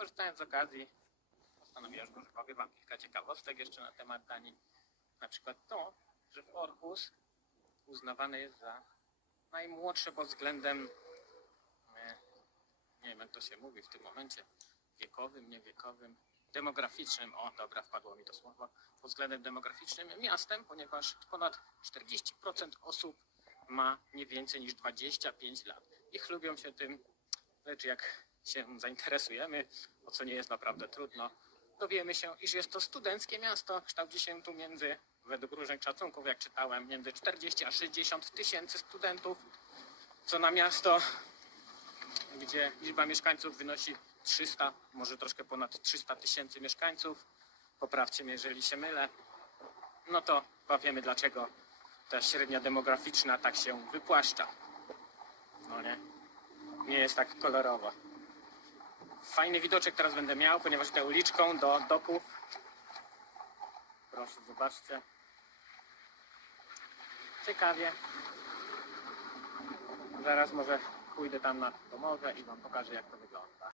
korzystając z okazji, postanowiłem, że powiem Wam kilka ciekawostek jeszcze na temat Danii. Na przykład to, że w Orhus uznawane jest za najmłodsze pod względem, e, nie wiem jak to się mówi w tym momencie, wiekowym, niewiekowym, demograficznym, o dobra, wpadło mi to słowo, pod względem demograficznym miastem, ponieważ ponad 40% osób ma nie więcej niż 25 lat. I chlubią się tym, lecz jak się zainteresujemy, o co nie jest naprawdę trudno, dowiemy się, iż jest to studenckie miasto, kształci się tu między, według różnych szacunków, jak czytałem, między 40 a 60 tysięcy studentów, co na miasto, gdzie liczba mieszkańców wynosi 300, może troszkę ponad 300 tysięcy mieszkańców, poprawcie mnie, jeżeli się mylę, no to powiemy dlaczego ta średnia demograficzna tak się wypłaszcza. No nie? Nie jest tak kolorowo. Fajny widoczek teraz będę miał, ponieważ idę uliczką do doków. Proszę, zobaczcie. Ciekawie. Zaraz może pójdę tam na to i wam pokażę jak to wygląda.